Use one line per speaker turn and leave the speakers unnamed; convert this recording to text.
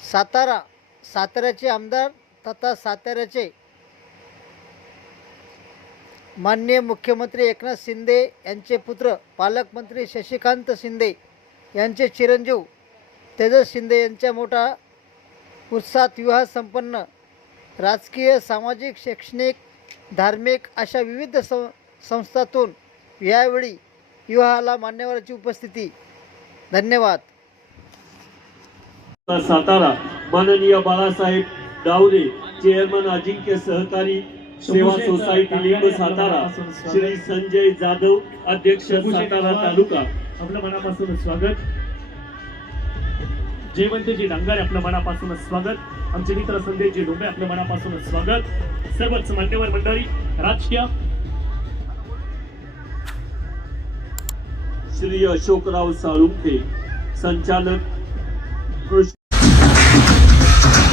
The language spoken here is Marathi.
सातारा साताऱ्याचे आमदार तथा साताऱ्याचे माननीय मुख्यमंत्री एकनाथ शिंदे यांचे पुत्र पालकमंत्री शशिकांत शिंदे यांचे चिरंजीव तेजस शिंदे यांच्या मोठा उत्साहात विवाह संपन्न. राजकीय सामाजिक शैक्षणिक धार्मिक अशा विविध सं संस्थातून यावेळी विवाहाला मान्यवराची उपस्थिती. धन्यवाद.
सातारा माननीय बाळासाहेब गावरे चेअरमन अजिंक्य सहकारी सेवा सोसायटी लिंब सातारा श्री संजय जाधव अध्यक्ष सातारा तालुका.
आपलं मनापासून स्वागत. जयवंतजी डांगारे आपलं मनापासून स्वागत. आमचे मित्र संदेशजी डोंबे आपलं मनापासून स्वागत. सर्वच मान्यवर मंडळी राजकीय.
श्री अशोकराव साळुंखे संचालक कृष्ण Thank you.